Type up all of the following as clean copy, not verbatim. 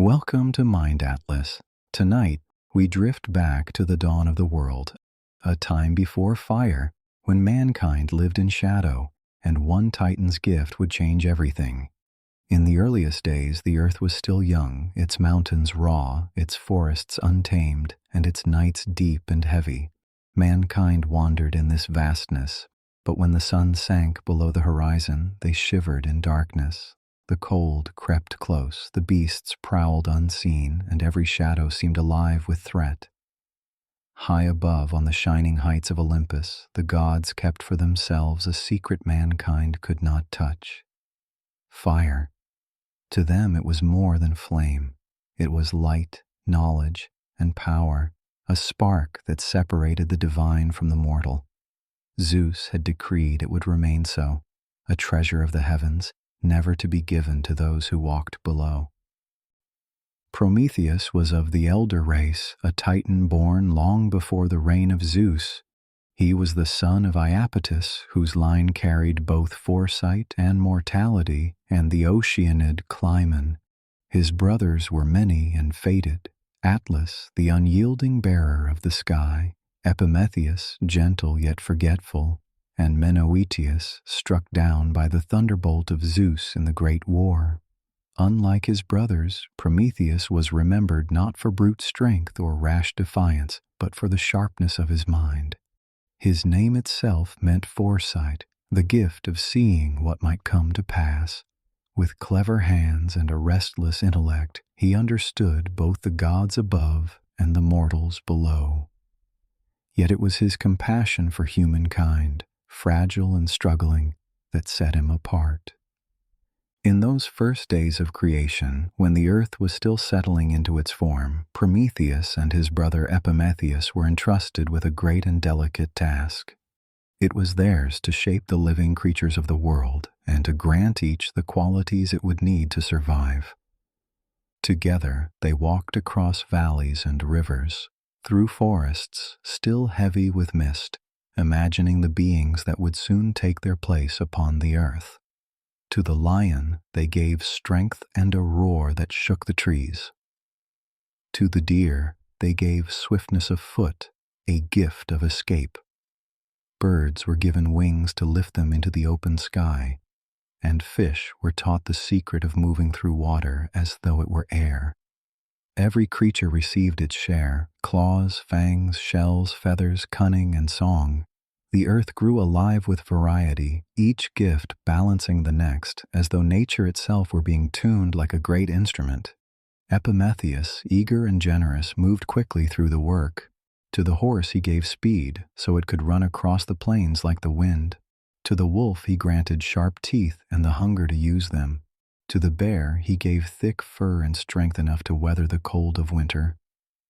Welcome to Mind Atlas. Tonight, we drift back to the dawn of the world, a time before fire, when mankind lived in shadow, and one titan's gift would change everything. In the earliest days, the earth was still young, its mountains raw, its forests untamed, and its nights deep and heavy. Mankind wandered in this vastness, but when the sun sank below the horizon, they shivered in darkness. The cold crept close, the beasts prowled unseen, and every shadow seemed alive with threat. High above on the shining heights of Olympus, the gods kept for themselves a secret mankind could not touch. Fire. To them it was more than flame. It was light, knowledge, and power, a spark that separated the divine from the mortal. Zeus had decreed it would remain so, a treasure of the heavens, never to be given to those who walked below. Prometheus was of the elder race, a titan born long before the reign of Zeus. He was the son of Iapetus, whose line carried both foresight and mortality, and the Oceanid Climon. His brothers were many and fated: Atlas, the unyielding bearer of the sky; Epimetheus, gentle yet forgetful; and Menoetius, struck down by the thunderbolt of Zeus in the great war. Unlike his brothers, Prometheus was remembered not for brute strength or rash defiance, but for the sharpness of his mind. His name itself meant foresight, the gift of seeing what might come to pass. With clever hands and a restless intellect, he understood both the gods above and the mortals below. Yet it was his compassion for humankind, fragile and struggling, that set him apart. In those first days of creation, when the earth was still settling into its form, Prometheus and his brother Epimetheus were entrusted with a great and delicate task. It was theirs to shape the living creatures of the world and to grant each the qualities it would need to survive. Together, they walked across valleys and rivers, through forests still heavy with mist, imagining the beings that would soon take their place upon the earth. To the lion they gave strength and a roar that shook the trees. To the deer they gave swiftness of foot, a gift of escape. Birds were given wings to lift them into the open sky, and fish were taught the secret of moving through water as though it were air. Every creature received its share: claws, fangs, shells, feathers, cunning, and song. The earth grew alive with variety, each gift balancing the next, as though nature itself were being tuned like a great instrument. Epimetheus, eager and generous, moved quickly through the work. To the horse he gave speed, so it could run across the plains like the wind. To the wolf he granted sharp teeth and the hunger to use them. To the bear he gave thick fur and strength enough to weather the cold of winter.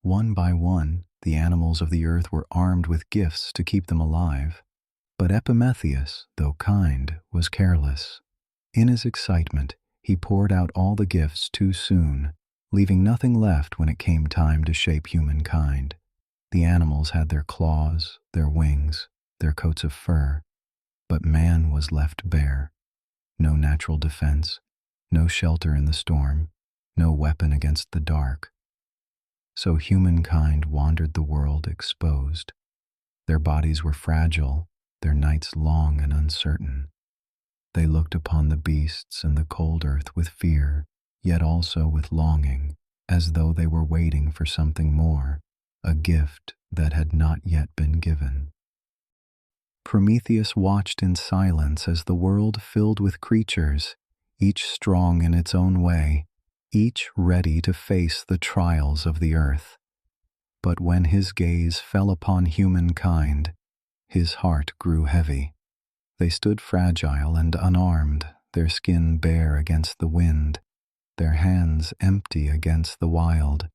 One by one, the animals of the earth were armed with gifts to keep them alive. But Epimetheus, though kind, was careless. In his excitement, he poured out all the gifts too soon, leaving nothing left when it came time to shape humankind. The animals had their claws, their wings, their coats of fur, but man was left bare. No natural defense, no shelter in the storm, no weapon against the dark. So humankind wandered the world exposed. Their bodies were fragile, their nights long and uncertain. They looked upon the beasts and the cold earth with fear, yet also with longing, as though they were waiting for something more, a gift that had not yet been given. Prometheus watched in silence as the world filled with creatures, each strong in its own way, each ready to face the trials of the earth. But when his gaze fell upon humankind, his heart grew heavy. They stood fragile and unarmed, their skin bare against the wind, their hands empty against the wild.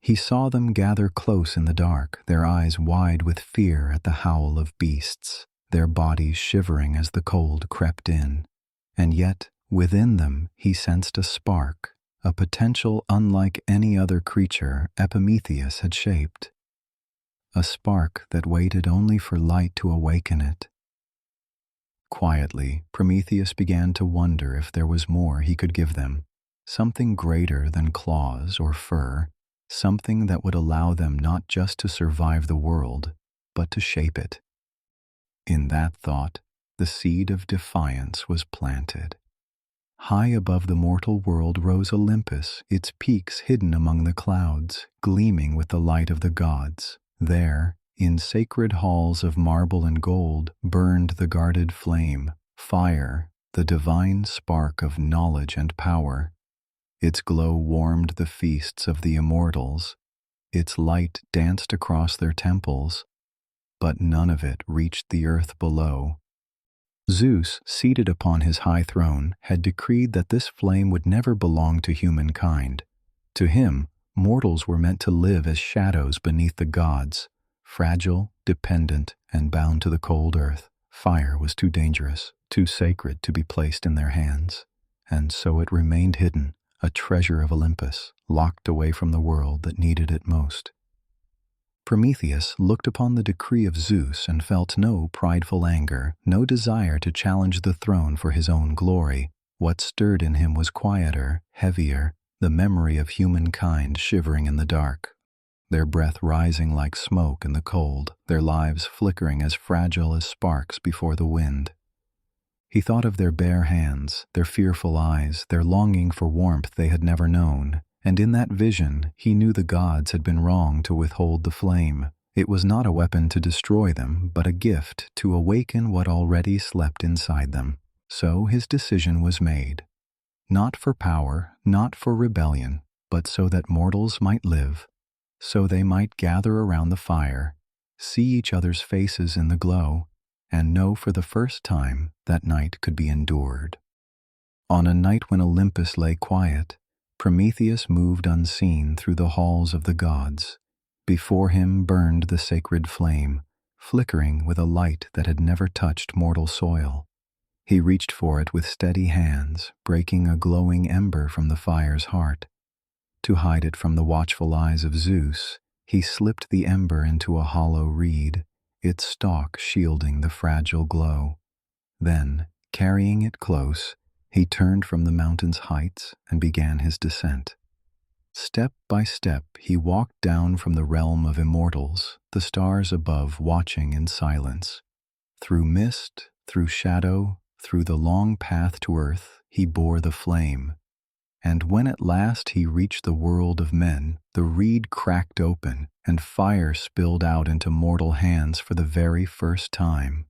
He saw them gather close in the dark, their eyes wide with fear at the howl of beasts, their bodies shivering as the cold crept in. And yet, within them, he sensed a spark, a potential unlike any other creature Epimetheus had shaped. A spark that waited only for light to awaken it. Quietly, Prometheus began to wonder if there was more he could give them. something greater than claws or fur, something that would allow them not just to survive the world, but to shape it. In that thought, the seed of defiance was planted. High above the mortal world rose Olympus, its peaks hidden among the clouds, gleaming with the light of the gods. There, in sacred halls of marble and gold, burned the guarded flame, fire, the divine spark of knowledge and power. Its glow warmed the feasts of the immortals. Its light danced across their temples, but none of it reached the earth below. Zeus, seated upon his high throne, had decreed that this flame would never belong to humankind. To him, mortals were meant to live as shadows beneath the gods, fragile, dependent, and bound to the cold earth. Fire was too dangerous, too sacred to be placed in their hands, and so it remained hidden, a treasure of Olympus, locked away from the world that needed it most. Prometheus looked upon the decree of Zeus and felt no prideful anger, no desire to challenge the throne for his own glory. What stirred in him was quieter, heavier, the memory of humankind shivering in the dark, their breath rising like smoke in the cold, their lives flickering as fragile as sparks before the wind. He thought of their bare hands, their fearful eyes, their longing for warmth they had never known, and in that vision he knew the gods had been wrong to withhold the flame. It was not a weapon to destroy them, but a gift to awaken what already slept inside them. So his decision was made. Not for power, not for rebellion, but so that mortals might live, so they might gather around the fire, see each other's faces in the glow, and know for the first time that night could be endured. On a night when Olympus lay quiet, Prometheus moved unseen through the halls of the gods. Before him burned the sacred flame, flickering with a light that had never touched mortal soil. He reached for it with steady hands, breaking a glowing ember from the fire's heart. To hide it from the watchful eyes of Zeus, he slipped the ember into a hollow reed, its stalk shielding the fragile glow. Then, carrying it close, he turned from the mountain's heights and began his descent. Step by step, he walked down from the realm of immortals, the stars above watching in silence. Through mist, through shadow, through the long path to earth, he bore the flame. And when at last he reached the world of men, the reed cracked open, and fire spilled out into mortal hands for the very first time.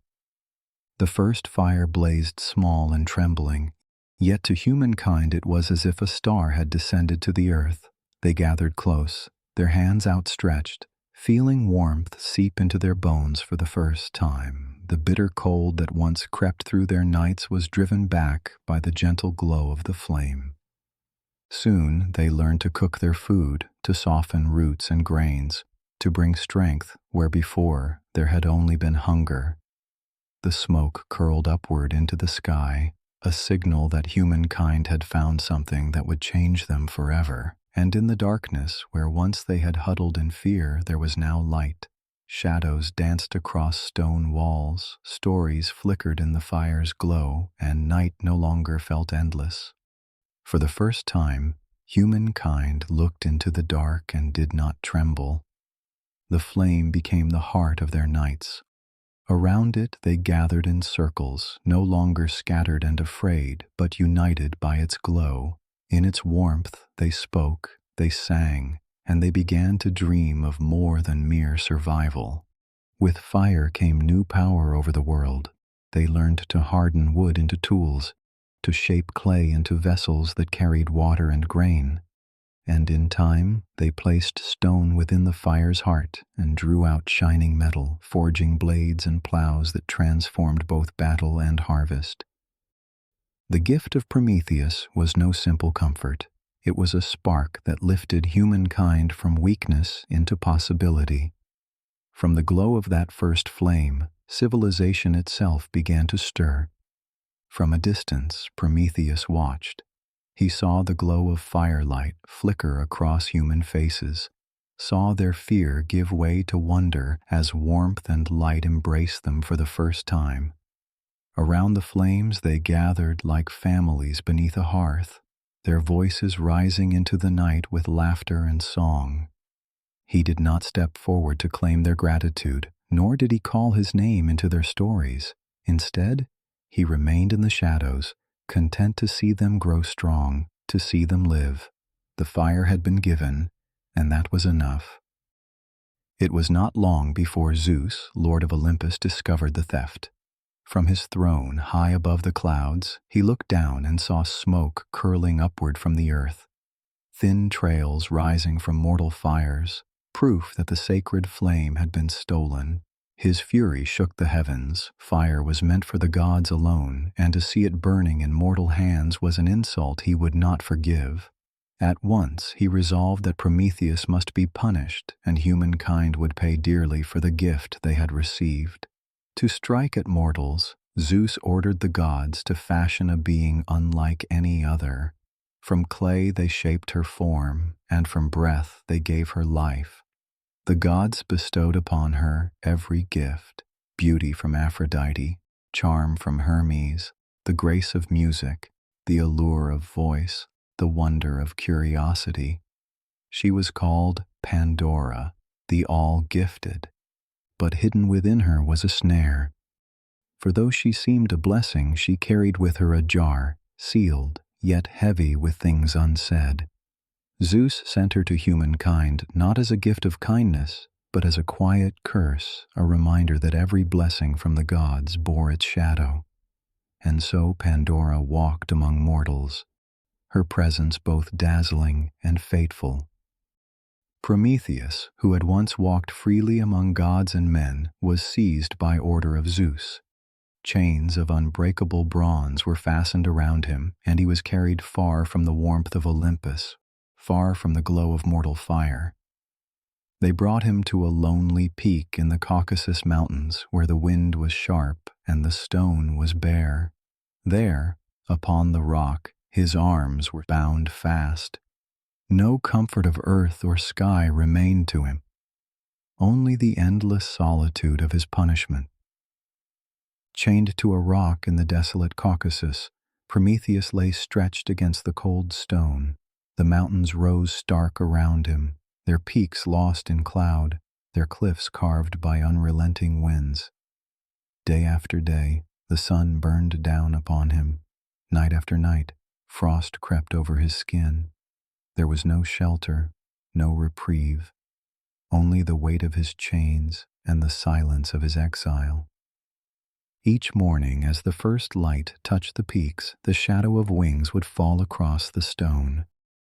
The first fire blazed small and trembling, yet to humankind it was as if a star had descended to the earth. They gathered close, their hands outstretched, feeling warmth seep into their bones for the first time. The bitter cold that once crept through their nights was driven back by the gentle glow of the flame. Soon they learned to cook their food, to soften roots and grains, to bring strength where before there had only been hunger. The smoke curled upward into the sky, a signal that humankind had found something that would change them forever. And in the darkness, where once they had huddled in fear, there was now light. Shadows danced across stone walls, stories flickered in the fire's glow, and night no longer felt endless. For the first time, humankind looked into the dark and did not tremble. The flame became the heart of their nights. Around it they gathered in circles, no longer scattered and afraid, but united by its glow. In its warmth they spoke, they sang, and they began to dream of more than mere survival. With fire came new power over the world. They learned to harden wood into tools, to shape clay into vessels that carried water and grain. And in time they placed stone within the fire's heart and drew out shining metal, forging blades and plows that transformed both battle and harvest. The gift of Prometheus was no simple comfort. It was a spark that lifted humankind from weakness into possibility. From the glow of that first flame, civilization itself began to stir. From a distance, Prometheus watched. He saw the glow of firelight flicker across human faces, saw their fear give way to wonder as warmth and light embraced them for the first time. Around the flames they gathered like families beneath a hearth, their voices rising into the night with laughter and song. He did not step forward to claim their gratitude, nor did he call his name into their stories. Instead, he remained in the shadows, content to see them grow strong, to see them live. The fire had been given, and that was enough. It was not long before Zeus, lord of Olympus, discovered the theft. From his throne, high above the clouds, he looked down and saw smoke curling upward from the earth, thin trails rising from mortal fires, proof that the sacred flame had been stolen. His fury shook the heavens. Fire was meant for the gods alone, and to see it burning in mortal hands was an insult he would not forgive. At once he resolved that Prometheus must be punished, and humankind would pay dearly for the gift they had received. To strike at mortals, Zeus ordered the gods to fashion a being unlike any other. From clay they shaped her form, and from breath they gave her life. The gods bestowed upon her every gift: beauty from Aphrodite, charm from Hermes, the grace of music, the allure of voice, the wonder of curiosity. She was called Pandora, the all-gifted. But hidden within her was a snare. For though she seemed a blessing, she carried with her a jar, sealed, yet heavy with things unsaid. Zeus sent her to humankind not as a gift of kindness, but as a quiet curse, a reminder that every blessing from the gods bore its shadow. And so Pandora walked among mortals, her presence both dazzling and fateful. Prometheus, who had once walked freely among gods and men, was seized by order of Zeus. Chains of unbreakable bronze were fastened around him, and he was carried far from the warmth of Olympus, far from the glow of mortal fire. They brought him to a lonely peak in the Caucasus Mountains, where the wind was sharp and the stone was bare. There, upon the rock, his arms were bound fast. No comfort of earth or sky remained to him, only the endless solitude of his punishment. Chained to a rock in the desolate Caucasus, Prometheus lay stretched against the cold stone. The mountains rose stark around him, their peaks lost in cloud, their cliffs carved by unrelenting winds. Day after day, the sun burned down upon him. Night after night, frost crept over his skin. There was no shelter, no reprieve, only the weight of his chains and the silence of his exile. Each morning, as the first light touched the peaks, the shadow of wings would fall across the stone.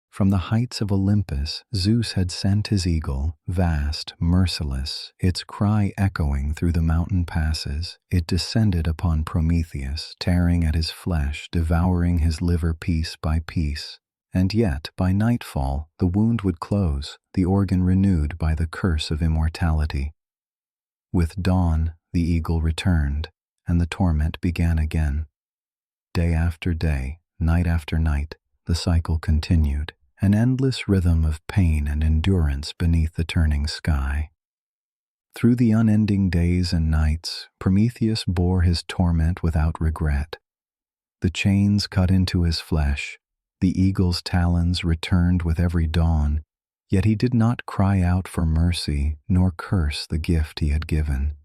From the heights of Olympus, Zeus had sent his eagle, vast, merciless, its cry echoing through the mountain passes. It descended upon Prometheus, tearing at his flesh, devouring his liver piece by piece. And yet, by nightfall, the wound would close, the organ renewed by the curse of immortality. With dawn, the eagle returned, and the torment began again. Day after day, night after night, the cycle continued, an endless rhythm of pain and endurance beneath the turning sky. Through the unending days and nights, Prometheus bore his torment without regret. The chains cut into his flesh, the eagle's talons returned with every dawn, yet he did not cry out for mercy nor curse the gift he had given.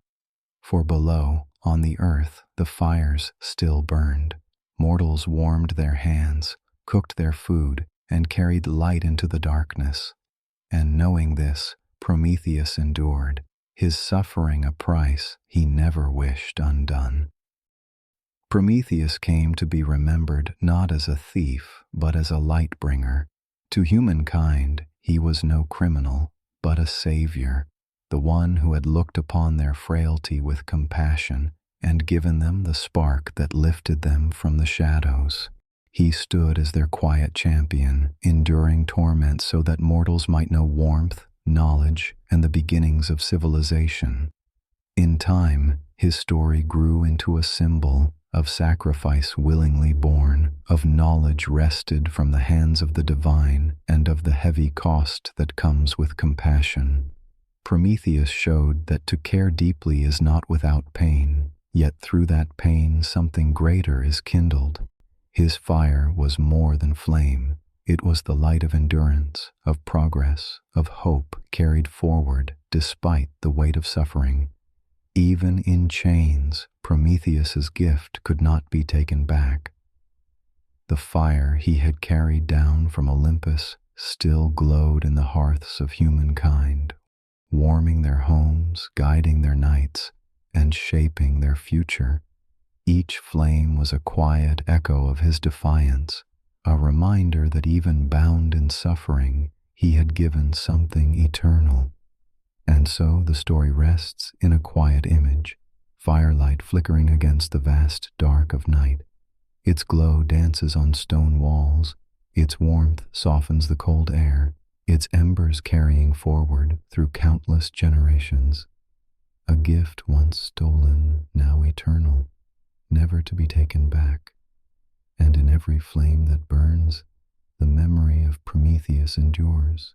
For below, on the earth, the fires still burned. Mortals warmed their hands, cooked their food, and carried light into the darkness. And knowing this, Prometheus endured, his suffering a price he never wished undone. Prometheus came to be remembered not as a thief, but as a light bringer. To humankind, he was no criminal, but a savior, the one who had looked upon their frailty with compassion and given them the spark that lifted them from the shadows. He stood as their quiet champion, enduring torment so that mortals might know warmth, knowledge, and the beginnings of civilization. In time, his story grew into a symbol of sacrifice willingly borne, of knowledge wrested from the hands of the divine, and of the heavy cost that comes with compassion. Prometheus showed that to care deeply is not without pain, yet through that pain something greater is kindled. His fire was more than flame. It was the light of endurance, of progress, of hope carried forward despite the weight of suffering. Even in chains, Prometheus's gift could not be taken back. The fire he had carried down from Olympus still glowed in the hearths of humankind, warming their homes, guiding their nights, and shaping their future. Each flame was a quiet echo of his defiance, a reminder that even bound in suffering, he had given something eternal. And so the story rests in a quiet image, firelight flickering against the vast dark of night. Its glow dances on stone walls, its warmth softens the cold air, its embers carrying forward through countless generations. A gift once stolen, now eternal, never to be taken back. And in every flame that burns, the memory of Prometheus endures.